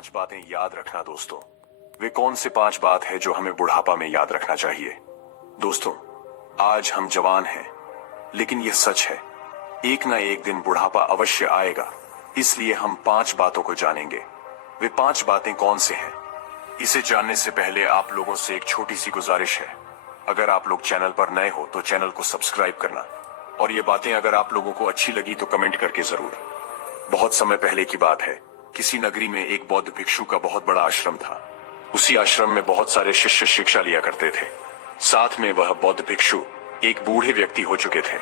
पांच बातें याद रखना दोस्तों। वे कौन से पांच बात है जो हमें बुढ़ापा में याद रखना चाहिए? दोस्तों, आज हम जवान हैं, लेकिन यह सच है, एक ना एक दिन बुढ़ापा अवश्य आएगा। इसलिए हम पांच बातों को जानेंगे। वे पांच बातें कौन से हैं? इसे जानने से पहले आप लोगों से एक छोटी सी गुजारिश है। अगर आप लोग चैनल पर नए हो तो चैनल को सब्सक्राइब करना, और ये बातें अगर आप लोगों को अच्छी लगी तो कमेंट करके जरूर। बहुत समय पहले की बात है, किसी नगरी में एक बौद्ध भिक्षु का बहुत बड़ा आश्रम था। उसी आश्रम में बहुत सारे शिष्य शिक्षा लिया करते थे। साथ में वह बौद्ध भिक्षु एक बूढ़े व्यक्ति हो चुके थे,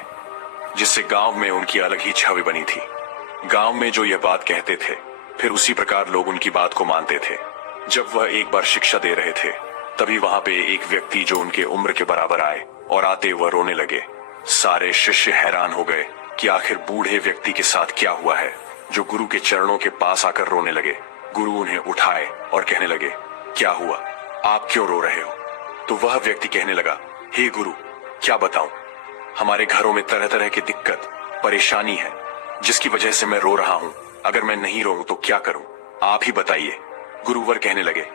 जिससे गांव में उनकी अलग ही छवि बनी थी। गांव में जो यह बात कहते थे, फिर उसी प्रकार लोग उनकी बात को मानते थे। जब वह एक बार शिक्षा दे रहे थे, तभी वहां पे एक व्यक्ति जो उनके उम्र के बराबर आए और आते वह रोने लगे। सारे शिष्य हैरान हो गए कि आखिर बूढ़े व्यक्ति के साथ क्या हुआ है, जो गुरु के चरणों के पास आकर रोने लगे। गुरु उन्हें उठाए और कहने लगे, क्या हुआ, आप क्यों रो रहे हो? तो वह व्यक्ति कहने लगा, हे गुरु, क्या बताऊं, हमारे घरों में तरह तरह की दिक्कत परेशानी है, जिसकी वजह से मैं रो रहा हूं। अगर मैं नहीं रोऊं तो क्या करूं, आप ही बताइए। गुरुवर कहने लगे,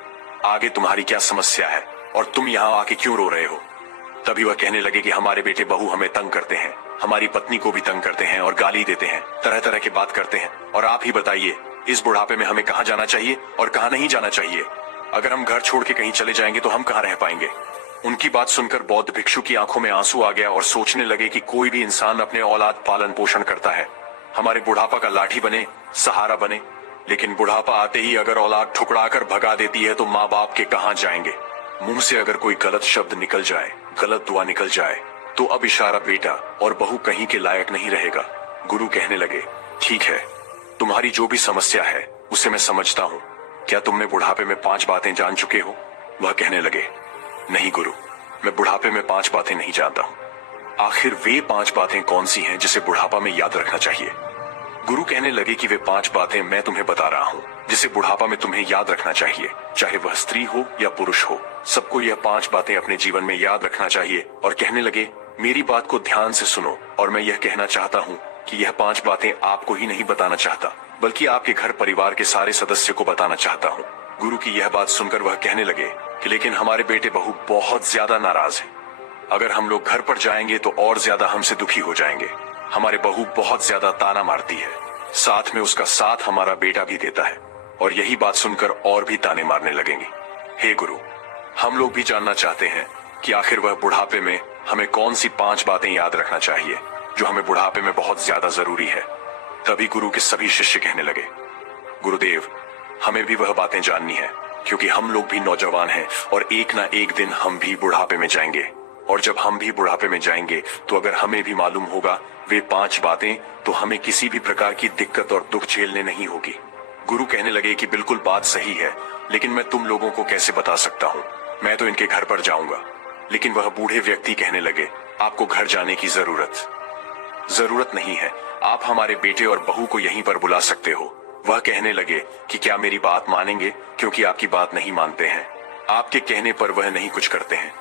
आगे तुम्हारी क्या समस्या है और तुम यहाँ आके क्यों रो रहे हो? तभी वह कहने लगे कि हमारे बेटे बहू हमें तंग करते हैं, हमारी पत्नी को भी तंग करते हैं और गाली देते हैं, तरह तरह की बात करते हैं, और आप ही बताइए इस बुढ़ापे में हमें कहाँ जाना चाहिए और कहाँ नहीं जाना चाहिए। अगर हम घर छोड़ के कहीं चले जाएंगे तो हम कहाँ रह पाएंगे? उनकी बात सुनकर बौद्ध भिक्षु की आंखों में आंसू आ गया और सोचने लगे कि कोई भी इंसान अपने औलाद पालन पोषण करता है, हमारे बुढ़ापा का लाठी बने, सहारा बने, लेकिन बुढ़ापा आते ही अगर औलाद ठुकरा कर भगा देती है तो माँ बाप के कहाँ जाएंगे? मुंह से अगर कोई गलत शब्द निकल जाए, गलत दुआ निकल जाए, तो अब इशारा बेटा और बहू कहीं के लायक नहीं रहेगा। गुरु कहने लगे, ठीक है, तुम्हारी जो भी समस्या है उसे मैं समझता हूँ। क्या तुमने बुढ़ापे में पांच बातें जान चुके हो? वह कहने लगे, नहीं गुरु, मैं बुढ़ापे में पांच बातें नहीं जानता हूँ। आखिर वे पांच बातें कौन सी हैं जिसे बुढ़ापा में याद रखना चाहिए? गुरु कहने लगे कि वे पांच बातें मैं तुम्हें बता रहा हूँ जिसे बुढ़ापा में तुम्हें याद रखना चाहिए, चाहे वह स्त्री हो या पुरुष हो। सबको यह पांच बातें अपने जीवन में याद रखना चाहिए। और कहने लगे, मेरी बात को ध्यान से सुनो, और मैं यह कहना चाहता हूँ कि यह पांच बातें आपको ही नहीं बताना चाहता, बल्कि आपके घर परिवार के सारे सदस्य को बताना चाहता हूँ। गुरु की यह बात सुनकर वह कहने लगे कि लेकिन हमारे बेटे बहू बहुत ज्यादा नाराज है। अगर हम लोग घर पर जाएंगे तो और ज्यादा हमसे दुखी हो जाएंगे। हमारे बहू बहुत ज्यादा ताना मारती है, साथ में उसका साथ हमारा बेटा भी देता है, और यही बात सुनकर और भी ताने मारने लगेंगे। हे गुरु, हम लोग भी जानना चाहते हैं कि आखिर वह बुढ़ापे में हमें कौन सी पांच बातें याद रखना चाहिए जो हमें बुढ़ापे में बहुत ज्यादा जरूरी है। तभी गुरु के सभी शिष्य कहने लगे, गुरुदेव, हमें भी वह बातें जाननी है, क्योंकि हम लोग भी नौजवान हैं और एक ना एक दिन हम भी बुढ़ापे में जाएंगे। और जब हम भी बुढ़ापे में जाएंगे तो अगर हमें भी मालूम होगा वे पांच बातें, तो हमें किसी भी प्रकार की दिक्कत और दुख झेलने नहीं होगी। गुरु कहने लगे कि बिल्कुल बात सही है, लेकिन मैं तुम लोगों को कैसे बता सकता हूँ? मैं तो इनके घर पर जाऊंगा। लेकिन वह बूढ़े व्यक्ति कहने लगे, आपको घर जाने की जरूरत नहीं है, आप हमारे बेटे और बहू को यहीं पर बुला सकते हो। वह कहने लगे कि क्या मेरी बात मानेंगे, क्योंकि आपकी बात नहीं मानते हैं। आपके कहने पर वह नहीं कुछ करते हैं,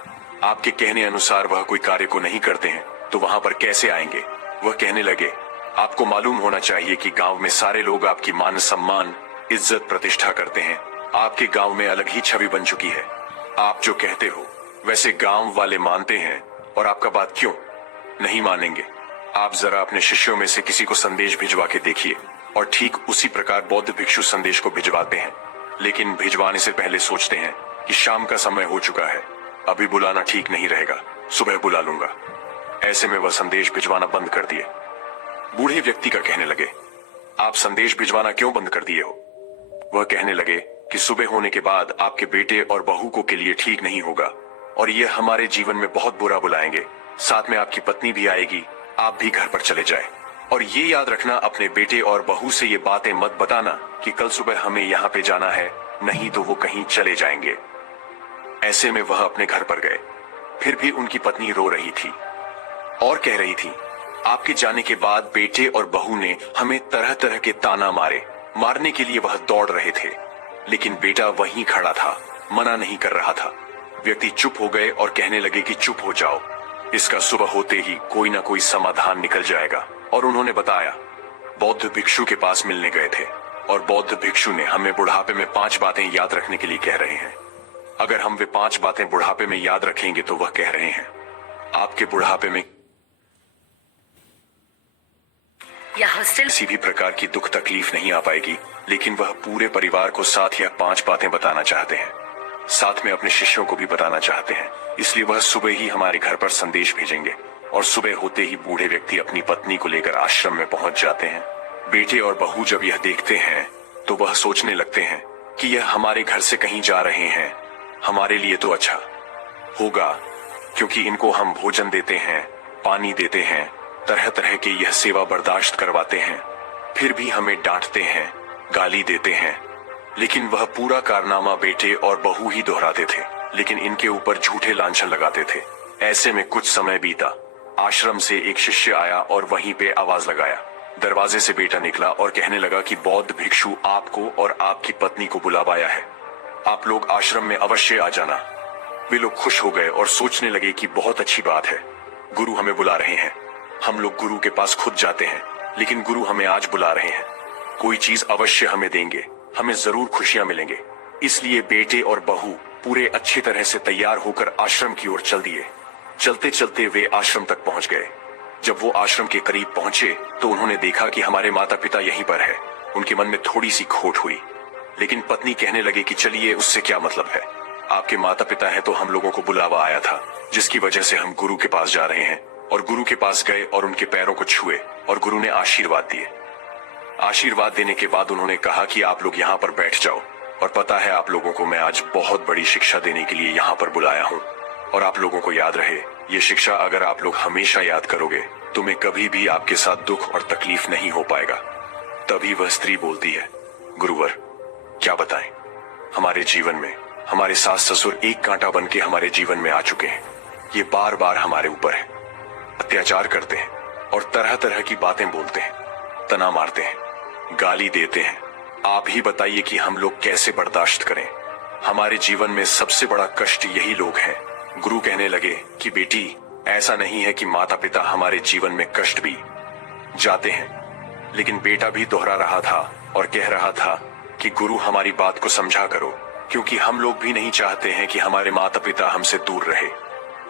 आपके कहने अनुसार वह कोई कार्य को नहीं करते हैं, तो वहां पर कैसे आएंगे? वह कहने लगे, आपको मालूम होना चाहिए कि गांव में सारे लोग आपकी मान सम्मान, इज्जत, प्रतिष्ठा करते हैं। आपके गांव में अलग ही छवि बन चुकी है। आप जो कहते हो वैसे गांव वाले मानते हैं, और आपका बात क्यों नहीं मानेंगे? आप जरा अपने शिष्यों में से किसी को संदेश भिजवा के देखिए। और ठीक उसी प्रकार बौद्ध भिक्षु संदेश को भिजवाते हैं, लेकिन भिजवाने से पहले सोचते हैं कि शाम का समय हो चुका है, अभी बुलाना ठीक नहीं रहेगा, सुबह बुला लूंगा। ऐसे में वह संदेश भिजवाना बंद कर दिए। बूढ़े व्यक्ति का कहने लगे, आप संदेश भिजवाना क्यों बंद कर दिए हो? वह कहने लगे कि सुबह होने के बाद आपके बेटे और बहू को के लिए ठीक नहीं होगा, और यह हमारे जीवन में बहुत बुरा बुलाएंगे। साथ में आपकी पत्नी भी आएगी, आप भी घर पर चले जाए। और ये याद रखना, अपने बेटे और बहू से ये बातें मत बताना कि कल सुबह हमें यहाँ पे जाना है, नहीं तो वो कहीं चले जाएंगे। ऐसे में वह अपने घर पर गए। फिर भी उनकी पत्नी रो रही थी और कह रही थी, आपके जाने के बाद बेटे और बहू ने हमें तरह तरह के ताना मारे। मारने के लिए वह दौड़ रहे थे, लेकिन बेटा वहीं खड़ा था, मना नहीं कर रहा था। व्यक्ति चुप हो गए और कहने लगे कि चुप हो जाओ, इसका सुबह होते ही कोई ना कोई समाधान निकल जाएगा। और उन्होंने बताया, बौद्ध भिक्षु के पास मिलने गए थे और बौद्ध भिक्षु ने हमें बुढ़ापे में 5 बातें याद रखने के लिए कह रहे हैं। अगर हम वे 5 बातें बुढ़ापे में याद रखेंगे तो वह कह रहे हैं आपके बुढ़ापे में किसी भी प्रकार की दुख तकलीफ नहीं आ पाएगी। लेकिन वह पूरे परिवार को साथ यह 5 बातें बताना चाहते हैं, साथ में अपने शिष्यों को भी बताना चाहते हैं। इसलिए वह सुबह ही हमारे घर पर संदेश भेजेंगे और सुबह होते ही बूढ़े व्यक्ति अपनी पत्नी को लेकर आश्रम में पहुंच जाते हैं। बेटे और बहू जब यह देखते हैं तो वह सोचने लगते हैं कि यह हमारे घर से कहीं जा रहे हैं, हमारे लिए तो अच्छा होगा, क्योंकि इनको हम भोजन देते हैं, पानी देते हैं, तरह तरह के यह सेवा बर्दाश्त करवाते हैं। फिर भी हमें डांटते हैं, गाली देते हैं। लेकिन वह पूरा कारनामा बेटे और बहू ही दोहराते थे, लेकिन इनके ऊपर झूठे लांछन लगाते थे। ऐसे में कुछ समय बीता। आश्रम से एक शिष्य आया और वहीं पे आवाज लगाया। दरवाजे से बेटा निकला और कहने लगा कि बौद्ध भिक्षु आपको और आपकी पत्नी को बुलावाया है, आप लोग आश्रम में अवश्य आ जाना। वे लोग खुश हो गए और सोचने लगे कि बहुत अच्छी बात है, गुरु हमें बुला रहे हैं। हम लोग गुरु के पास खुद जाते हैं, लेकिन गुरु हमें आज बुला रहे हैं, कोई चीज अवश्य हमें देंगे, हमें जरूर खुशियां मिलेंगे। इसलिए बेटे और बहू पूरे अच्छी तरह से तैयार होकर आश्रम की ओर चल दिए। चलते चलते वे आश्रम तक पहुंच गए। जब वो आश्रम के करीब पहुंचे तो उन्होंने देखा कि हमारे माता पिता यहीं पर है। उनके मन में थोड़ी सी खोट हुई, लेकिन पत्नी कहने लगे कि चलिए, उससे क्या मतलब है, आपके माता पिता है तो हम लोगों को बुलावा आया था, जिसकी वजह से हम गुरु के पास जा रहे हैं। और गुरु के पास गए और उनके पैरों को छुए और गुरु ने आशीर्वाद दिए। आशीर्वाद देने के बाद उन्होंने कहा कि आप लोग यहाँ पर बैठ जाओ, और पता है आप लोगों को मैं आज बहुत बड़ी शिक्षा देने के लिए यहाँ पर बुलाया हूँ। और आप लोगों को याद रहे, ये शिक्षा अगर आप लोग हमेशा याद करोगे तो मैं कभी भी आपके साथ दुख और तकलीफ नहीं हो पाएगा। तभी वह स्त्री बोलती है, गुरुवर क्या बताएं, हमारे जीवन में हमारे सास ससुर एक कांटा बन के हमारे जीवन में आ चुके हैं। ये बार बार हमारे ऊपर है, अत्याचार करते हैं और तरह तरह की बातें बोलते हैं, तना मारते हैं, गाली देते हैं। आप ही बताइए कि हम लोग कैसे बर्दाश्त करें। हमारे जीवन में सबसे बड़ा कष्ट यही लोग हैं। गुरु कहने लगे कि बेटी, ऐसा नहीं है कि माता पिता हमारे जीवन में कष्ट भी जाते हैं, लेकिन बेटा भी दोहरा रहा था और कह रहा था कि गुरु हमारी बात को समझा करो, क्योंकि हम लोग भी नहीं चाहते हैं कि हमारे माता पिता हमसे दूर रहे,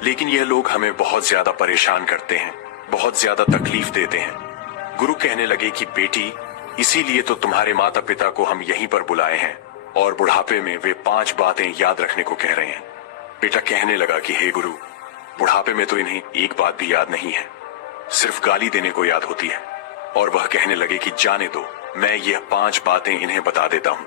लेकिन यह लोग हमें बहुत ज्यादा परेशान करते हैं, बहुत ज्यादा तकलीफ देते हैं। गुरु कहने लगे कि बेटी, इसीलिए तो तुम्हारे माता पिता को हम यहीं पर बुलाए हैं और बुढ़ापे में वे 5 बातें याद रखने को कह रहे हैं। बेटा कहने लगा कि हे गुरु, बुढ़ापे में तो इन्हें एक बात भी याद नहीं है, सिर्फ गाली देने को याद होती है। और वह कहने लगे कि जाने दो, मैं यह 5 बातें इन्हें बता देता हूँ।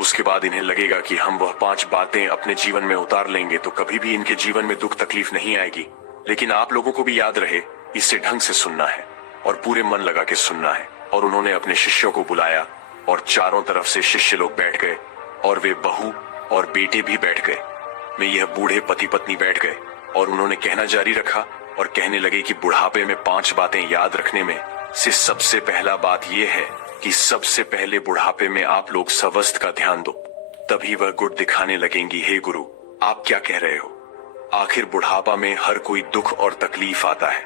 उसके बाद इन्हें लगेगा कि हम वह 5 बातें अपने जीवन में उतार लेंगे तो कभी भी इनके जीवन में दुख तकलीफ नहीं आएगी। लेकिन आप लोगों को भी याद रहे, इसे ढंग से सुनना है और पूरे मन लगा के सुनना है। और उन्होंने अपने शिष्यों को बुलाया और चारों तरफ से शिष्य लोग बैठ गए और वे बहू और बेटे भी बैठ गए। में यह बूढ़े पति पत्नी बैठ गए और उन्होंने कहना जारी रखा और कहने लगे कि बुढ़ापे में 5 बातें याद रखने में से सबसे पहला बात यह है कि सबसे पहले बुढ़ापे में आप लोग स्वस्थ का ध्यान दो, तभी वह गुण दिखाने लगेंगी। हे गुरु, आप क्या कह रहे हो? आखिर बुढ़ापा में हर कोई दुख और तकलीफ आता है।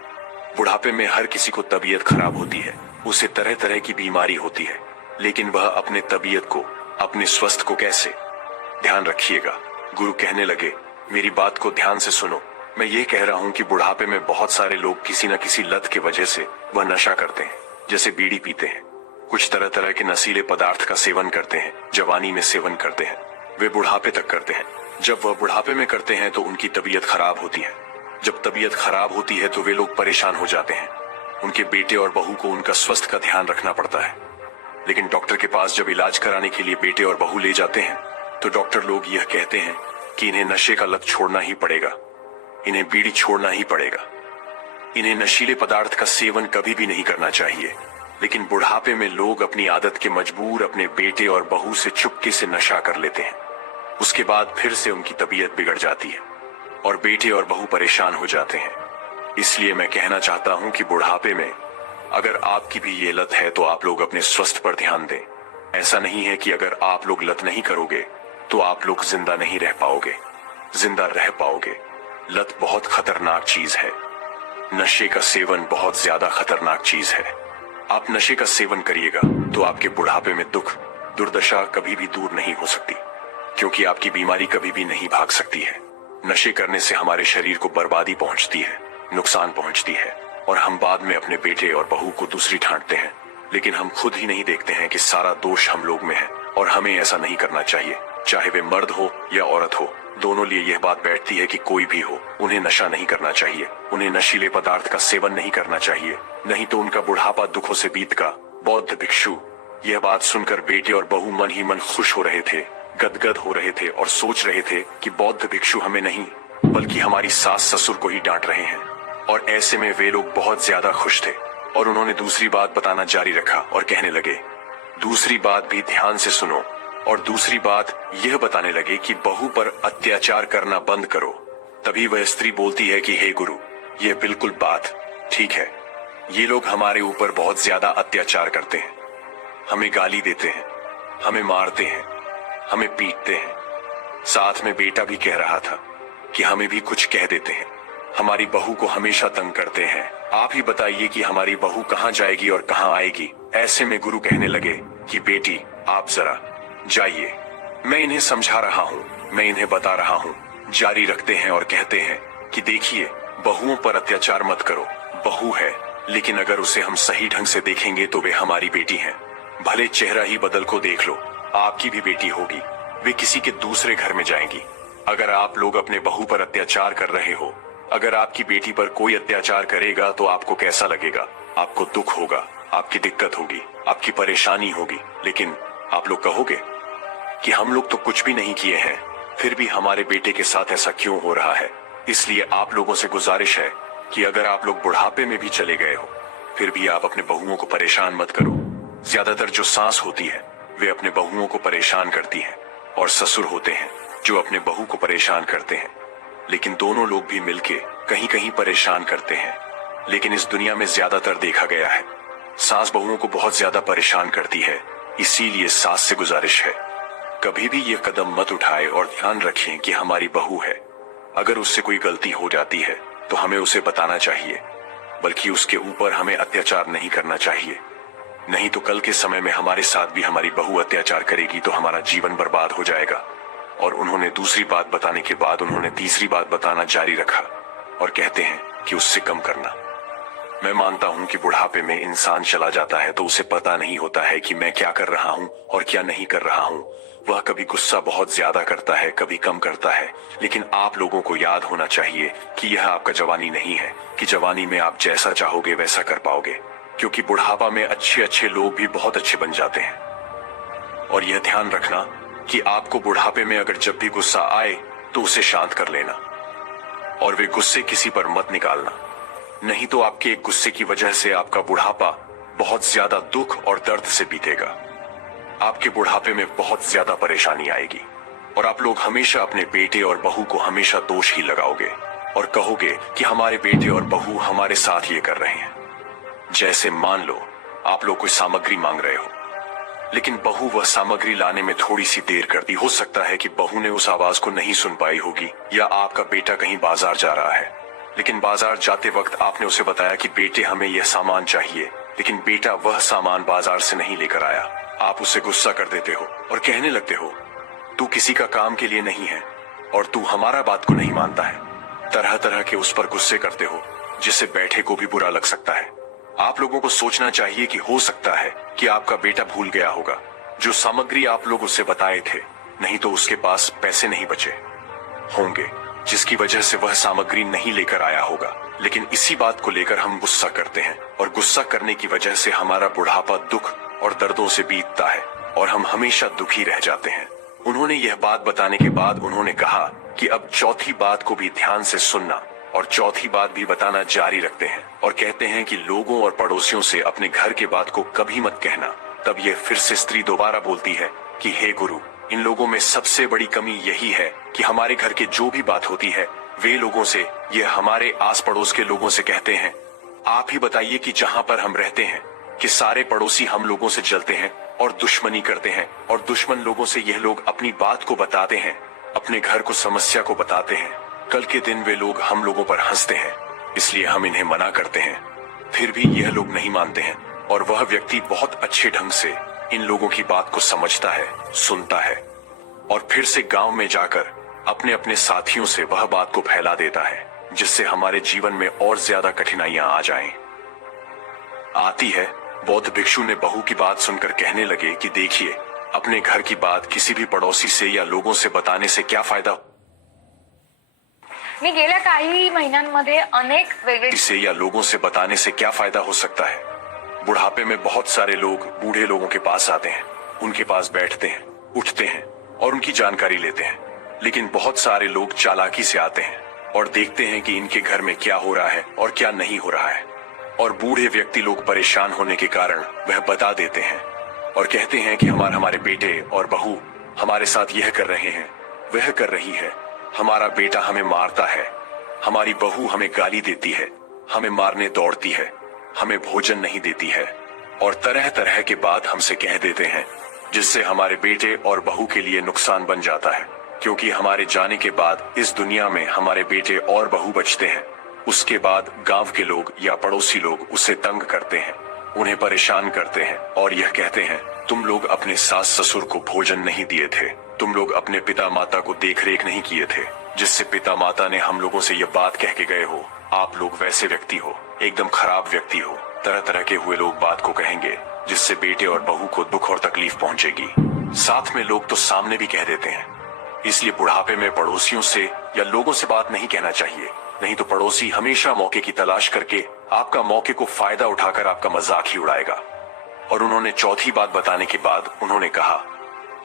बुढ़ापे में हर किसी को तबीयत खराब होती है, उसे तरह तरह की बीमारी होती है, लेकिन वह अपने तबीयत को, अपने स्वास्थ्य को कैसे ध्यान रखिएगा। गुरु कहने लगे, मेरी बात को ध्यान से सुनो। मैं ये कह रहा हूँ कि बुढ़ापे में बहुत सारे लोग किसी न किसी लत की वजह से वह नशा करते हैं, जैसे बीड़ी पीते हैं, कुछ तरह तरह के नशीले पदार्थ का सेवन करते हैं, जवानी में सेवन करते हैं, वे बुढ़ापे तक करते हैं। जब वह बुढ़ापे में करते हैं तो उनकी तबीयत खराब होती है। जब तबीयत खराब होती है तो वे लोग परेशान हो जाते हैं। उनके बेटे और बहू को उनका स्वास्थ्य का ध्यान रखना पड़ता है, लेकिन डॉक्टर के पास जब इलाज कराने के लिए बेटे और बहू ले जाते हैं तो डॉक्टर लोग यह कहते हैं कि इन्हें नशे का लत छोड़ना ही पड़ेगा, इन्हें बीड़ी छोड़ना ही पड़ेगा, इन्हें नशीले पदार्थ का सेवन कभी भी नहीं करना चाहिए। लेकिन बुढ़ापे में लोग अपनी आदत के मजबूर अपने बेटे और बहू से चुपके से नशा कर लेते हैं। उसके बाद फिर से उनकी तबीयत बिगड़ जाती है और बेटे और बहू परेशान हो जाते हैं। इसलिए मैं कहना चाहता हूं कि बुढ़ापे में अगर आपकी भी ये लत है तो आप लोग अपने स्वास्थ्य पर ध्यान दें। ऐसा नहीं है कि अगर आप लोग लत नहीं करोगे तो आप लोग जिंदा नहीं रह पाओगे, जिंदा रह पाओगे। लत बहुत खतरनाक चीज है, नशे का सेवन बहुत ज्यादा खतरनाक चीज है। आप नशे का सेवन करिएगा तो आपके बुढ़ापे में दुख दुर्दशा कभी भी दूर नहीं हो सकती, क्योंकि आपकी बीमारी कभी भी नहीं भाग सकती है। नशे करने से हमारे शरीर को बर्बादी पहुंचती है, नुकसान पहुंचती है, और हम बाद में अपने बेटे और बहू को दूसरी ठांटते हैं। लेकिन हम खुद ही नहीं देखते हैं कि सारा दोष हम लोग में है, और हमें ऐसा नहीं करना चाहिए। चाहे वे मर्द हो या औरत हो, दोनों लिए यह बात बैठती है कि कोई भी हो, उन्हें नशा नहीं करना चाहिए, उन्हें नशीले पदार्थ का सेवन नहीं करना चाहिए, नहीं तो उनका बुढ़ापा दुखों से बीतेगा। बौद्ध भिक्षु यह बात सुनकर बेटे और बहू मन ही मन खुश हो रहे थे, गदगद हो रहे थे और सोच रहे थे कि बौद्ध भिक्षु हमें नहीं बल्कि हमारी सास ससुर को ही डांट रहे हैं। और ऐसे में वे लोग बहुत ज्यादा खुश थे, और उन्होंने दूसरी बात बताना जारी रखा और कहने लगे, दूसरी बात भी ध्यान से सुनो। और दूसरी बात यह बताने लगे कि बहू पर अत्याचार करना बंद करो। तभी वह स्त्री बोलती है कि हे गुरु, यह बिल्कुल बात ठीक है। ये लोग हमारे ऊपर बहुत ज्यादा अत्याचार करते हैं, हमें गाली देते हैं, हमें मारते हैं, हमें पीटते हैं। साथ में बेटा भी कह रहा था कि हमें भी कुछ कह देते हैं, हमारी बहू को हमेशा तंग करते हैं। आप ही बताइए कि हमारी बहू कहाँ जाएगी और कहाँ आएगी। ऐसे में गुरु कहने लगे कि बेटी, आप जरा जाइए, मैं इन्हें समझा रहा हूँ, मैं इन्हें बता रहा हूँ। जारी रखते हैं और कहते हैं कि देखिए, बहुओं पर अत्याचार मत करो। बहू है, लेकिन अगर उसे हम सही ढंग से देखेंगे तो वे हमारी बेटी हैं। भले चेहरा ही बदल को देख लो, आपकी भी बेटी होगी, वे किसी के दूसरे घर में जाएंगी। अगर आप लोग अपने बहू पर अत्याचार कर रहे हो, अगर आपकी बेटी पर कोई अत्याचार करेगा तो आपको कैसा लगेगा? आपको दुख होगा, आपकी दिक्कत होगी, आपकी परेशानी होगी। लेकिन आप लोग कहोगे कि हम लोग तो कुछ भी नहीं किए हैं, फिर भी हमारे बेटे के साथ ऐसा क्यों हो रहा है? इसलिए आप लोगों से गुजारिश है कि अगर आप लोग बुढ़ापे में भी चले गए हो, फिर भी आप अपने बहुओं को परेशान मत करो। ज्यादातर जो सास होती है वे अपने बहुओं को परेशान करती है, और ससुर होते हैं जो अपने बहू को परेशान करते हैं। लेकिन दोनों लोग भी मिलके कहीं कहीं परेशान करते हैं। लेकिन इस दुनिया में ज्यादातर देखा गया है सास बहुओं को बहुत ज्यादा परेशान करती है। इसीलिए सास से गुजारिश है, कभी भी ये कदम मत उठाए और ध्यान रखें कि हमारी बहू है, अगर उससे कोई गलती हो जाती है तो हमें उसे बताना चाहिए, बल्कि उसके ऊपर हमें अत्याचार नहीं करना चाहिए। नहीं तो कल के समय में हमारे साथ भी हमारी बहू अत्याचार करेगी तो हमारा जीवन बर्बाद हो जाएगा। और उन्होंने दूसरी बात बताने के बाद उन्होंने तीसरी बात बताना जारी रखा और कहते हैं कि उससे कम करना। मैं मानता हूं कि बुढ़ापे में इंसान चला जाता है तो उसे पता नहीं होता है कि मैं क्या कर रहा हूं और क्या नहीं कर रहा हूं। वह कभी गुस्सा बहुत ज्यादा करता है, कभी कम करता है। लेकिन आप लोगों को याद होना चाहिए कि यह आपका जवानी नहीं है कि जवानी में आप जैसा चाहोगे वैसा कर पाओगे, क्योंकि बुढ़ापा में अच्छे अच्छे लोग भी बहुत अच्छे बन जाते हैं। और यह ध्यान रखना कि आपको बुढ़ापे में अगर जब भी गुस्सा आए तो उसे शांत कर लेना, और वे गुस्से किसी पर मत निकालना, नहीं तो आपके एक गुस्से की वजह से आपका बुढ़ापा बहुत ज्यादा दुख और दर्द से बीतेगा। आपके बुढ़ापे में बहुत ज्यादा परेशानी आएगी, और आप लोग हमेशा अपने बेटे और बहू को हमेशा दोष ही लगाओगे और कहोगे कि हमारे बेटे और बहू हमारे साथ ये कर रहे हैं। जैसे मान लो आप लोग कोई सामग्री मांग रहे हो, लेकिन बहू वह सामग्री लाने में थोड़ी सी देर कर दी। हो सकता है कि बहू ने उस आवाज को नहीं सुन पाई होगी, या आपका बेटा कहीं बाजार जा रहा है, लेकिन बाजार जाते वक्त आपने उसे बताया कि बेटे हमें यह सामान चाहिए, लेकिन बेटा वह सामान बाजार से नहीं लेकर आया। आप उससे गुस्सा कर देते हो और कहने लगते हो, तू किसी का काम के लिए नहीं है और तू हमारा बात को नहीं मानता है। तरह तरह के उस पर गुस्से करते हो जिससे बैठे को भी बुरा लग सकता है। आप लोगों को सोचना चाहिए कि हो सकता है कि आपका बेटा भूल गया होगा जो सामग्री आप लोग उससे बताए थे, नहीं तो उसके पास पैसे नहीं बचे होंगे जिसकी वजह से वह सामग्री नहीं लेकर आया होगा। लेकिन इसी बात को लेकर हम गुस्सा करते हैं, और गुस्सा करने की वजह से हमारा बुढ़ापा दुख और दर्दों से बीतता है और हम हमेशा दुखी रह जाते हैं। उन्होंने यह बात बताने के बाद उन्होंने कहा कि अब चौथी बात को भी ध्यान से सुनना, और चौथी बात भी बताना जारी रखते हैं और कहते हैं कि लोगों और पड़ोसियों से अपने घर के बात को कभी मत कहना। तब यह फिर से स्त्री दोबारा बोलती है कि हे गुरु, इन लोगों में सबसे बड़ी कमी यही है कि हमारे घर के जो भी बात होती है वे लोगों से, ये हमारे आस पड़ोस के लोगों से कहते हैं। आप ही बताइए कि जहाँ पर हम रहते हैं कि सारे पड़ोसी हम लोगों से जलते हैं और दुश्मनी करते हैं, और दुश्मन लोगों से यह लोग अपनी बात को बताते हैं, अपने घर को समस्या को बताते हैं। कल के दिन वे लोग हम लोगों पर हंसते हैं, इसलिए हम इन्हें मना करते हैं, फिर भी यह लोग नहीं मानते हैं। और वह व्यक्ति बहुत अच्छे ढंग से इन लोगों की बात को समझता है, सुनता है और फिर से गांव में जाकर अपने अपने साथियों से वह बात को फैला देता है, जिससे हमारे जीवन में और ज्यादा कठिनाइयां आ जाएं। आती है। बौद्ध भिक्षु ने बहू की बात सुनकर कहने लगे कि देखिए, अपने घर की बात किसी भी पड़ोसी से या लोगों से बताने से क्या फायदा। मी गेल्या काही महिन्यांमध्ये अनेक वेगळे इसे या लोगों से बताने से क्या फायदा हो सकता है। बुढ़ापे में बहुत सारे लोग बूढ़े लोगों के पास आते हैं, उनके पास बैठते हैं, उठते हैं और उनकी जानकारी लेते हैं। लेकिन बहुत सारे लोग चालाकी से आते हैं और देखते हैं कि इनके घर में क्या हो रहा है और क्या नहीं हो रहा है। और बूढ़े व्यक्ति लोग परेशान होने के कारण वह बता देते हैं और कहते हैं कि हमारे बेटे और बहू हमारे साथ यह कर रहे हैं, वह कर रही है। हमारा बेटा हमें मारता है, हमारी बहू हमें गाली देती है, हमें मारने दौड़ती है, हमें भोजन नहीं देती है और तरह तरह के बात हमसे कह देते हैं, जिससे हमारे बेटे और बहू के लिए नुकसान बन जाता है। क्योंकि हमारे जाने के बाद इस दुनिया में हमारे बेटे और बहू बचते हैं। उसके बाद गांव के लोग या पड़ोसी लोग उसे तंग करते हैं, उन्हें परेशान करते हैं और यह कहते हैं, तुम लोग अपने सास ससुर को भोजन नहीं दिए थे, तुम लोग अपने पिता माता को देख रेख नहीं किए थे, जिससे पिता माता ने हम लोगों से यह बात कह के गए हो, आप लोग वैसे व्यक्ति हो, एकदम खराब व्यक्ति हो। तरह तरह के हुए लोग बात को कहेंगे, जिससे बेटे और बहू को दुख और तकलीफ पहुंचेगी। साथ में लोग तो सामने भी कह देते हैं। इसलिए बुढ़ापे में पड़ोसियों से या लोगों से बात नहीं कहना चाहिए, नहीं तो पड़ोसी हमेशा मौके की तलाश करके आपका मौके को फायदा उठाकर आपका मजाक ही उड़ाएगा। और उन्होंने चौथी बात बताने के बाद उन्होंने कहा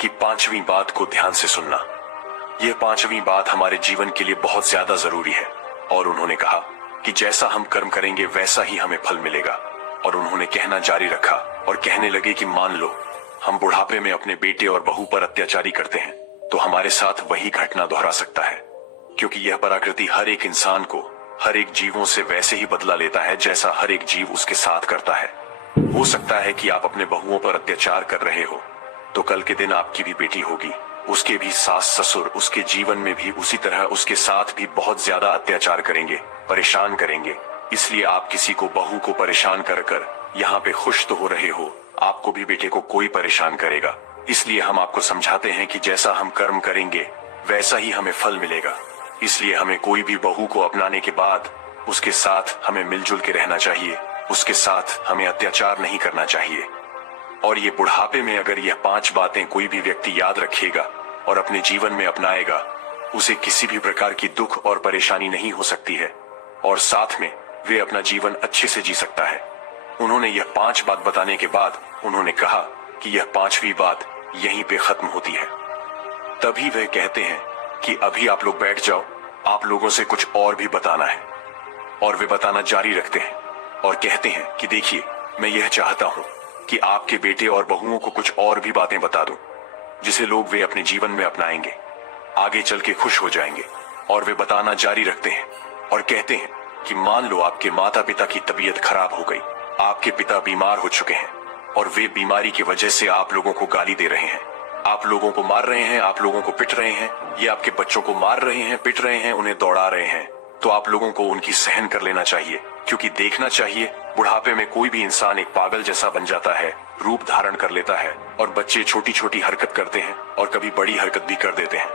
कि पांचवी बात को ध्यान से सुनना। यह पांचवी बात हमारे जीवन के लिए बहुत ज्यादा जरूरी है। और उन्होंने कहा कि जैसा हम कर्म करेंगे वैसा ही हमें फल मिलेगा। और उन्होंने कहना जारी रखा और कहने लगे कि मान लो हम बुढ़ापे में अपने बेटे और बहू पर अत्याचारी करते हैं, तो हमारे साथ वही घटना दोहरा सकता है। क्योंकि यह प्रकृति हर एक इंसान को, हर एक जीवों से वैसे ही बदला लेता है जैसा हर एक जीव उसके साथ करता है। हो सकता है कि आप अपने बहुओं पर अत्याचार कर रहे हो, तो कल के दिन आपकी भी बेटी होगी, उसके भी सास ससुर उसके जीवन में भी उसी तरह उसके साथ भी बहुत ज्यादा अत्याचार करेंगे, परेशान करेंगे। इसलिए आप किसी को बहू को परेशान कर यहाँ पे खुश तो हो रहे हो, आपको भी बेटे को कोई परेशान करेगा। इसलिए हम आपको समझाते हैं कि जैसा हम कर्म करेंगे वैसा ही हमें फल मिलेगा। इसलिए हमें कोई भी बहू को अपनाने के बाद उसके साथ हमें मिलजुल के रहना चाहिए, उसके साथ हमें अत्याचार नहीं करना चाहिए। और ये बुढ़ापे में अगर यह 5 बातें कोई भी व्यक्ति याद रखेगा और अपने जीवन में अपनाएगा, उसे किसी भी प्रकार की दुख और परेशानी नहीं हो सकती है और साथ में वे अपना जीवन अच्छे से जी सकता है। उन्होंने यह 5 बात बताने के बाद उन्होंने कहा कि यह 5वीं बात यहीं पे खत्म होती है। तभी वे कहते हैं कि अभी आप लोग बैठ जाओ, आप लोगों से कुछ और भी बताना है। और वे बताना जारी रखते हैं और कहते हैं कि देखिए, मैं यह चाहता हूं कि आपके बेटे और बहुओं को कुछ और भी बातें बता दूं, जिसे लोग वे अपने जीवन में अपनाएंगे, आगे चल के खुश हो जाएंगे। और वे बताना जारी रखते हैं और कहते हैं कि मान लो आपके माता पिता की तबीयत खराब हो गई, आपके पिता बीमार हो चुके हैं और वे बीमारी की वजह से आप लोगों को गाली दे रहे हैं, आप लोगों को मार रहे हैं, आप लोगों को पिट रहे हैं, ये आपके बच्चों को मार रहे हैं, पिट रहे हैं, उन्हें दौड़ा रहे हैं। तो आप लोगों को उनकी सहन कर लेना चाहिए, क्योंकि देखना चाहिए बुढ़ापे में कोई भी इंसान एक पागल जैसा बन जाता है, रूप धारण कर लेता है और बच्चे छोटी छोटी हरकत करते हैं और कभी बड़ी हरकत भी कर देते हैं।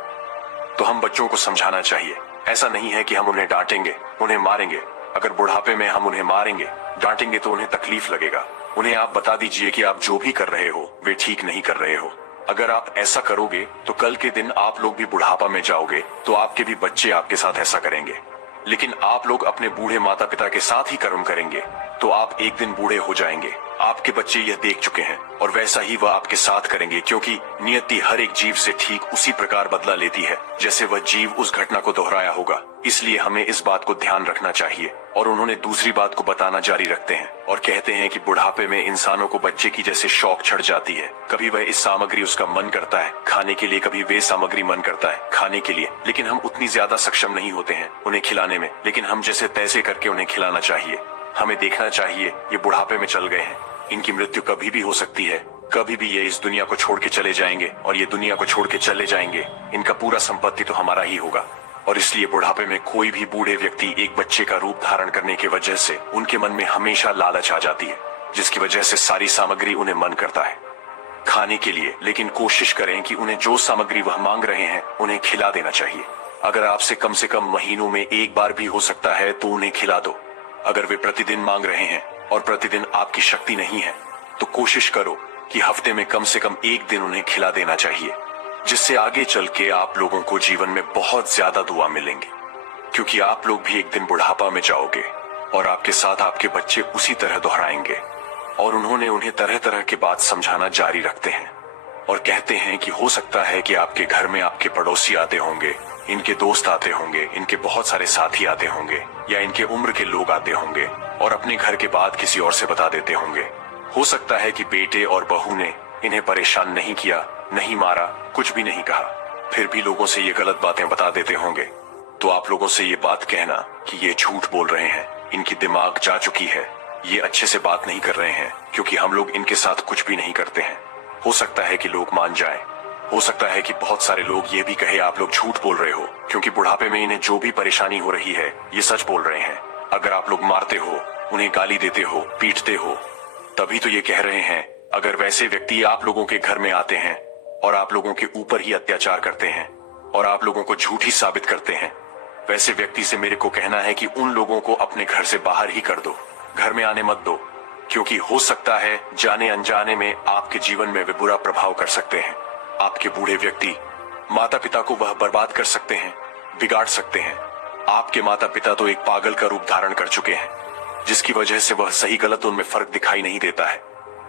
तो हम बच्चों को समझाना चाहिए, ऐसा नहीं है कि हम उन्हें डांटेंगे, उन्हें मारेंगे। अगर बुढ़ापे में हम उन्हें मारेंगे, डांटेंगे तो उन्हें तकलीफ लगेगा। उन्हें आप बता दीजिए कि आप जो भी कर रहे हो वे ठीक नहीं कर रहे हो। अगर आप ऐसा करोगे तो कल के दिन आप लोग भी बुढ़ापा में जाओगे तो आपके भी बच्चे आपके साथ ऐसा करेंगे। लेकिन आप लोग अपने बूढ़े माता पिता के साथ ही कर्म करेंगे तो आप एक दिन बूढ़े हो जाएंगे। आपके बच्चे यह देख चुके हैं और वैसा ही वह आपके साथ करेंगे, क्योंकि नियति हर एक जीव से ठीक उसी प्रकार बदला लेती है जैसे वह जीव उस घटना को दोहराया होगा। इसलिए हमें इस बात को ध्यान रखना चाहिए। और उन्होंने दूसरी बात को बताना जारी रखते हैं और कहते हैं कि बुढ़ापे में इंसानों को बच्चे की जैसे शौक चढ़ जाती है। कभी वह इस सामग्री उसका मन करता है खाने के लिए, कभी वे सामग्री मन करता है खाने के लिए, लेकिन हम उतनी ज्यादा सक्षम नहीं होते हैं उन्हें खिलाने में। लेकिन हम जैसे तैसे करके उन्हें खिलाना चाहिए। हमें देखना चाहिए ये बुढ़ापे में चल गए हैं, इनकी मृत्यु कभी भी हो सकती है, कभी भी ये इस दुनिया को छोड़ के चले जाएंगे और ये दुनिया को छोड़ के चले जाएंगे, इनका पूरा संपत्ति तो हमारा ही होगा। और इसलिए बुढ़ापे में कोई भी बूढ़े व्यक्ति एक बच्चे का रूप धारण करने की वजह से उनके मन में हमेशा लालच आ जाती है, जिसकी वजह से सारी सामग्री उन्हें मन करता है। खाने के लिए, लेकिन कोशिश करें कि उन्हें जो सामग्री वह मांग रहे हैं उन्हें खिला देना चाहिए। अगर आपसे कम से कम महीनों में एक बार भी हो सकता है तो उन्हें खिला दो। अगर वे प्रतिदिन मांग रहे हैं और प्रतिदिन आपकी शक्ति नहीं है तो कोशिश करो कि हफ्ते में कम से कम एक दिन उन्हें खिला देना चाहिए, जिससे आगे चल के आप लोगों को जीवन में बहुत ज्यादा दुआ मिलेंगे। क्योंकि आप लोग भी एक दिन बुढ़ापा में जाओगे और आपके साथ आपके बच्चे उसी तरह दोहराएंगे। और उन्हें तरह तरह की बात समझाना जारी रखते हैं और कहते हैं कि हो सकता है कि आपके घर में आपके पड़ोसी आते होंगे, इनके दोस्त आते होंगे, इनके बहुत सारे साथी आते होंगे या इनके उम्र के लोग आते होंगे और अपने घर के बात किसी और से बता देते होंगे। हो सकता है कि बेटे और बहू ने इन्हें परेशान नहीं किया, नहीं मारा, कुछ भी नहीं कहा, फिर भी लोगों से ये गलत बातें बता देते होंगे। तो आप लोगों से ये बात कहना कि ये झूठ बोल रहे हैं, इनकी दिमाग जा चुकी है, ये अच्छे से बात नहीं कर रहे हैं क्योंकि हम लोग इनके साथ कुछ भी नहीं करते हैं। हो सकता है कि लोग मान जाएं। हो सकता है कि बहुत सारे लोग ये भी कहे आप लोग झूठ बोल रहे हो क्योंकि बुढ़ापे में इन्हें जो भी परेशानी हो रही है ये सच बोल रहे हैं। अगर आप लोग मारते हो, उन्हें गाली देते हो, पीटते हो, तभी तो ये कह रहे हैं। अगर वैसे व्यक्ति आप लोगों के घर में आते हैं और आप लोगों के ऊपर ही अत्याचार करते हैं और आप लोगों को झूठी साबित करते हैं, वैसे व्यक्ति से मेरे को कहना है कि उन लोगों को अपने घर से बाहर ही कर दो, घर में आने मत दो। क्योंकि हो सकता है जाने अनजाने में आपके जीवन में वे बुरा प्रभाव कर सकते हैं। आपके बूढ़े व्यक्ति माता पिता को वह बर्बाद कर सकते हैं, बिगाड़ सकते हैं। आपके माता पिता तो एक पागल का रूप धारण कर चुके हैं, जिसकी वजह से वह सही गलत उनमें फर्क दिखाई नहीं देता है।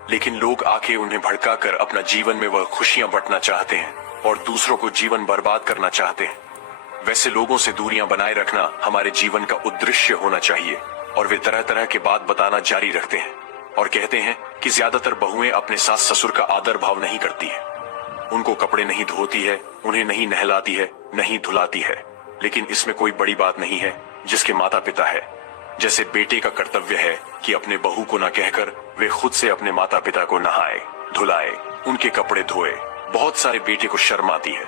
लेकिन लोग आके उन्हें भड़काकर अपना जीवन में वह खुशियां बांटना चाहते हैं और दूसरों को जीवन बर्बाद करना चाहते हैं। वैसे लोगों से दूरियां बनाए रखना हमारे जीवन का उद्देश्य होना चाहिए। और वे तरह तरह की बात बताना जारी रखते हैं और कहते हैं कि ज्यादातर बहुएं अपने सास ससुर का आदर भाव नहीं करती है, उनको कपड़े नहीं धोती है, उन्हें नहीं नहलाती है, नहीं धुलाती है। लेकिन इसमें कोई बड़ी बात नहीं है। जिसके माता पिता है, जैसे बेटे का कर्तव्य है कि अपने बहू को न कहकर वे खुद से अपने माता पिता को नहाए, धुलाए, उनके कपड़े धोए। बहुत सारे बेटे को शर्म आती है,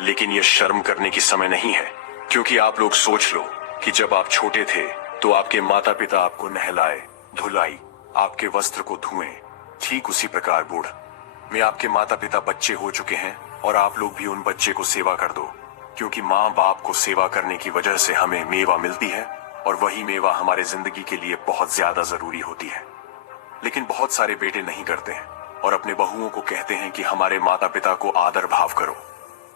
लेकिन यह शर्म करने की समय नहीं है। क्योंकि आप लोग सोच लो कि जब आप छोटे थे तो आपके माता पिता आपको नहलाए, धुलाई, आपके वस्त्र को धुएं। ठीक उसी प्रकार बूढ़ में आपके माता पिता बच्चे हो चुके हैं और आप लोग भी उन बच्चे को सेवा कर दो। क्योंकि माँ बाप को सेवा करने की वजह से हमें मेवा मिलती है और वही मेवा हमारे जिंदगी के लिए बहुत ज्यादा जरूरी होती है। लेकिन बहुत सारे बेटे नहीं करते हैं और अपने बहुओं को कहते हैं कि हमारे माता पिता को आदर भाव करो।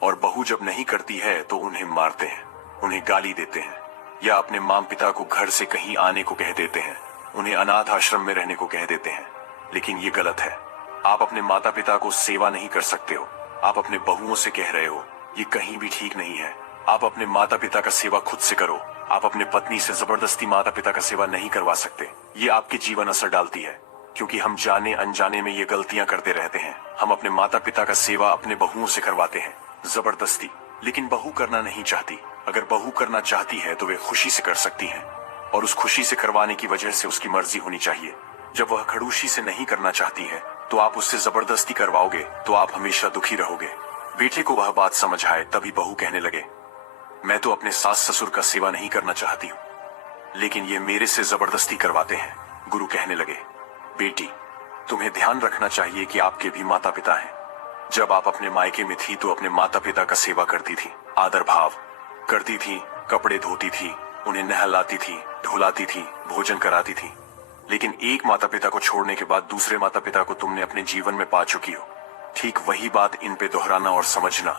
और बहू जब नहीं करती है तो उन्हें मारते हैं, उन्हें गाली देते हैं या अपने माँ पिता को घर से कहीं आने को कह देते हैं, उन्हें अनाथ आश्रम में रहने को कह देते हैं। लेकिन ये गलत है। आप अपने माता पिता को सेवा नहीं कर सकते हो, आप अपने बहुओं से कह रहे हो, ये कहीं भी ठीक नहीं है। आप अपने माता पिता का सेवा खुद से करो। आप अपने पत्नी से जबरदस्ती माता पिता का सेवा नहीं करवा सकते। ये आपके जीवन असर डालती है। क्योंकि हम जाने अनजाने में ये गलतियां करते रहते हैं। हम अपने माता पिता का सेवा अपने बहुओं से करवाते हैं जबरदस्ती। लेकिन बहू करना नहीं चाहती। अगर बहू करना चाहती है तो वे खुशी से कर सकती हैं और उस खुशी से करवाने की वजह से उसकी मर्जी होनी चाहिए। जब वह खड़ूसी से नहीं करना चाहती है तो आप उससे जबरदस्ती करवाओगे तो आप हमेशा दुखी रहोगे। बेटे को वह बात समझ आए तभी बहू कहने लगे, मैं तो अपने सास ससुर का सेवा नहीं करना चाहती हूँ, लेकिन ये मेरे से जबरदस्ती करवाते हैं। गुरु कहने लगे, बेटी तुम्हें ध्यान रखना चाहिए कि आपके भी माता पिता हैं। जब आप अपने मायके में थी तो अपने माता पिता का सेवा करती थी, आदर भाव करती थी, कपड़े धोती थी, उन्हें नहलाती थी, धुलाती थी, भोजन कराती थी। लेकिन एक माता पिता को छोड़ने के बाद दूसरे माता पिता को तुमने अपने जीवन में पा चुकी हो। ठीक वही बात इन पे दोहराना और समझना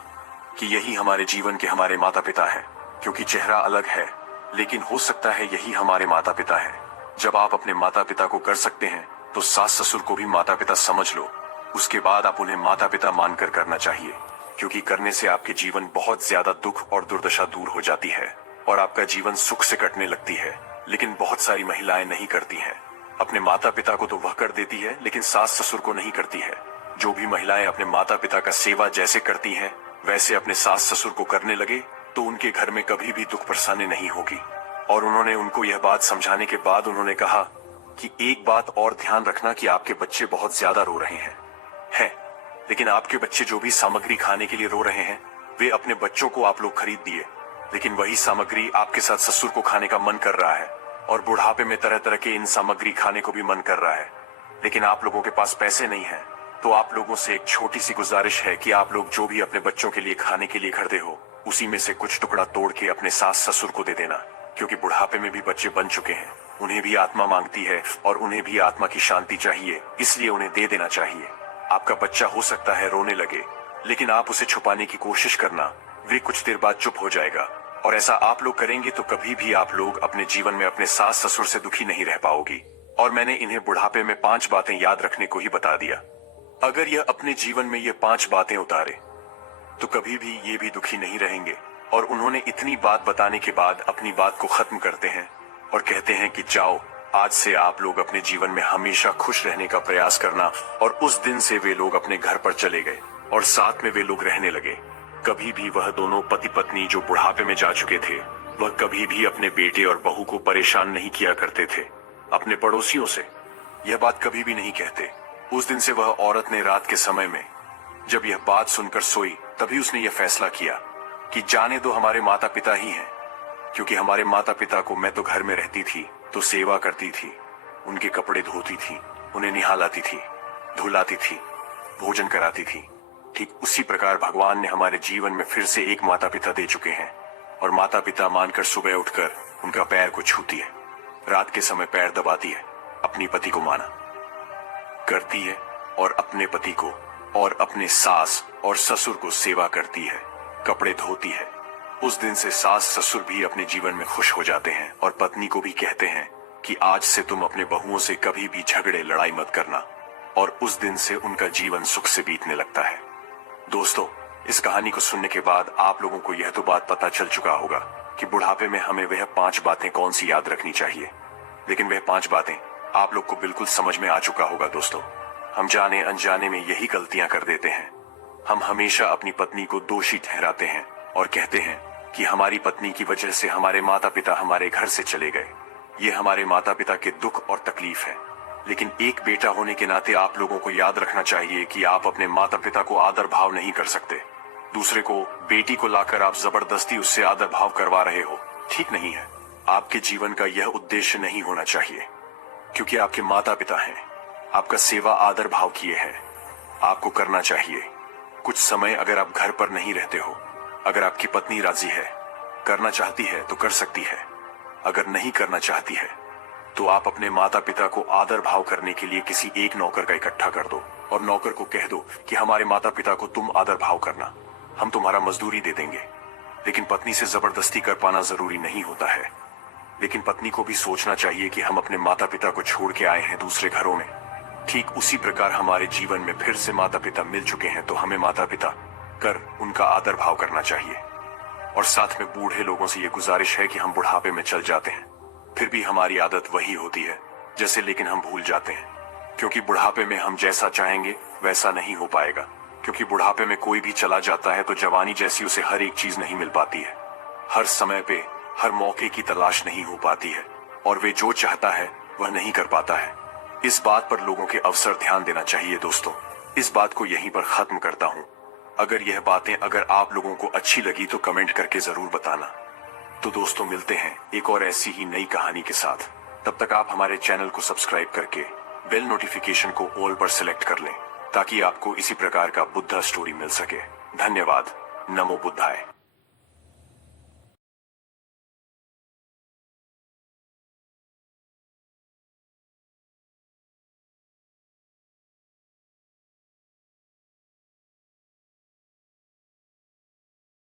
कि यही हमारे जीवन के हमारे माता पिता हैं। क्योंकि चेहरा अलग है लेकिन हो सकता है यही हमारे माता पिता है। जब आप अपने माता पिता को कर सकते हैं तो सास ससुर को भी माता पिता समझ लो। उसके बाद आप उन्हें माता पिता मानकर करना चाहिए, क्योंकि करने से आपके जीवन बहुत ज्यादा दुख और दुर्दशा दूर हो जाती है और आपका जीवन सुख से कटने लगती है। लेकिन बहुत सारी महिलाएं नहीं करती हैं। अपने माता पिता को तो वह कर देती है लेकिन सास ससुर को नहीं करती है। जो भी महिलाएं अपने माता पिता का सेवा जैसे करती हैं वैसे अपने सास ससुर को करने लगे तो उनके घर में कभी भी दुख परेशानी नहीं होगी। और उन्होंने उनको यह बात समझाने के बाद उन्होंने कहा कि एक बात और ध्यान रखना कि आपके बच्चे बहुत ज्यादा रो रहे हैं लेकिन आपके बच्चे जो भी सामग्री खाने के लिए रो रहे हैं वे अपने बच्चों को आप लोग खरीद दिए, लेकिन वही सामग्री आपके साथ ससुर को खाने का मन कर रहा है और बुढ़ापे में तरह तरह के इन सामग्री खाने को भी मन कर रहा है। लेकिन आप लोगों के पास पैसे नहीं है तो आप लोगों से एक छोटी सी गुजारिश है कि आप लोग जो भी अपने बच्चों के लिए खाने के लिए खरीदे हो, उसी में से कुछ टुकड़ा तोड़ के अपने सास ससुर को दे देना, क्योंकि बुढ़ापे में भी बच्चे बन चुके हैं। उन्हें भी आत्मा मांगती है और उन्हें भी आत्मा की शांति चाहिए, इसलिए उन्हें दे देना चाहिए। आपका बच्चा हो सकता है रोने लगे, लेकिन आप उसे छुपाने की कोशिश करना, वे कुछ देर बाद चुप हो जाएगा। और ऐसा आप लोग करेंगे तो कभी भी आप लोग अपने जीवन में अपने सास ससुर से दुखी नहीं रह पाओगी। और मैंने इन्हें बुढ़ापे में 5 बातें याद रखने को ही बता दिया। अगर यह अपने जीवन में ये 5 बातें उतारे तो कभी भी ये भी दुखी नहीं रहेंगे। और उन्होंने इतनी बात बताने के बाद अपनी बात को खत्म करते हैं और कहते हैं कि जाओ, आज से आप लोग अपने जीवन में हमेशा खुश रहने का प्रयास करना। और उस दिन से वे लोग अपने घर पर चले गए और साथ में वे लोग रहने लगे। कभी भी वह दोनों पति पत्नी जो बुढ़ापे में जा चुके थे, वह कभी भी अपने बेटे और बहू को परेशान नहीं किया करते थे। अपने पड़ोसियों से यह बात कभी भी नहीं कहते। उस दिन से वह औरत ने रात के समय में जब यह बात सुनकर सोई, तभी उसने यह फैसला किया कि जाने दो, हमारे माता पिता ही हैं। क्योंकि हमारे माता पिता को मैं तो घर में रहती थी तो सेवा करती थी, उनके कपड़े धोती थी, उन्हें निहालाती थी, धुलाती थी, भोजन कराती थी। ठीक उसी प्रकार भगवान ने हमारे जीवन में फिर से एक माता पिता दे चुके हैं। और माता पिता मानकर सुबह उठकर उनका पैर को छूती है, रात के समय पैर दबाती है, अपनी पति को माना करती है और अपने पति को और अपने सास और ससुर को सेवा करती है, कपड़े धोती है। उस दिन से सास ससुर भी अपने जीवन में खुश हो जाते हैं और पत्नी को भी कहते हैं कि आज से तुम अपने बहुओं से कभी भी झगड़े लड़ाई मत करना। और उस दिन से उनका जीवन सुख से बीतने लगता है। दोस्तों, इस कहानी को सुनने के बाद आप लोगों को यह तो बात पता चल चुका होगा कि बुढ़ापे में हमें वह 5 बातें कौन सी याद रखनी चाहिए। लेकिन वह 5 बातें आप लोग को बिल्कुल समझ में आ चुका होगा। दोस्तों, हम जाने अनजाने में यही गलतियां कर देते हैं। हम हमेशा अपनी पत्नी को दोषी ठहराते हैं और कहते हैं कि हमारी पत्नी की वजह से हमारे माता पिता हमारे घर से चले गए। ये हमारे माता पिता के दुख और तकलीफ है। लेकिन एक बेटा होने के नाते आप लोगों को याद रखना चाहिए कि आप अपने माता पिता को आदर भाव नहीं कर सकते। दूसरे को, बेटी को लाकर आप जबरदस्ती उससे आदर भाव करवा रहे हो, ठीक नहीं है। आपके जीवन का यह उद्देश्य नहीं होना चाहिए, क्योंकि आपके माता पिता हैं, आपका सेवा आदर भाव किए हैं, आपको करना चाहिए। कुछ समय अगर आप घर पर नहीं रहते हो, अगर आपकी पत्नी राजी है, करना चाहती है तो कर सकती है। अगर नहीं करना चाहती है तो आप अपने माता पिता को आदर भाव करने के लिए किसी एक नौकर का इकट्ठा कर दो और नौकर को कह दो कि हमारे माता पिता को तुम आदर भाव करना, हम तुम्हारा मजदूरी दे देंगे। लेकिन पत्नी से जबरदस्ती कर पाना जरूरी नहीं होता है। लेकिन पत्नी को भी सोचना चाहिए कि हम अपने माता पिता को छोड़ के आए हैं दूसरे घरों में। ठीक उसी प्रकार हमारे जीवन में फिर से माता पिता मिल चुके हैं तो हमें माता पिता कर उनका आदर भाव करना चाहिए। और साथ में बूढ़े लोगों से ये गुजारिश है कि हम बुढ़ापे में चल जाते हैं, फिर भी हमारी आदत वही होती है जैसे, लेकिन हम भूल जाते हैं। क्योंकि बुढ़ापे में हम जैसा चाहेंगे वैसा नहीं हो पाएगा। क्योंकि बुढ़ापे में कोई भी चला जाता है तो जवानी जैसी उसे हर एक चीज नहीं मिल पाती है। हर समय पे हर मौके की तलाश नहीं हो पाती है और वे जो चाहता है वह नहीं कर पाता है। इस बात पर लोगों के अवसर ध्यान देना चाहिए। दोस्तों, इस बात को यहीं पर खत्म करता हूँ। अगर यह बातें अगर आप लोगों को अच्छी लगी तो कमेंट करके जरूर बताना। तो दोस्तों, मिलते हैं एक और ऐसी ही नई कहानी के साथ। तब तक आप हमारे चैनल को सब्सक्राइब करके बेल नोटिफिकेशन को ऑल पर सिलेक्ट कर लें, ताकि आपको इसी प्रकार का बुद्धा स्टोरी मिल सके। धन्यवाद। नमो बुद्धाय।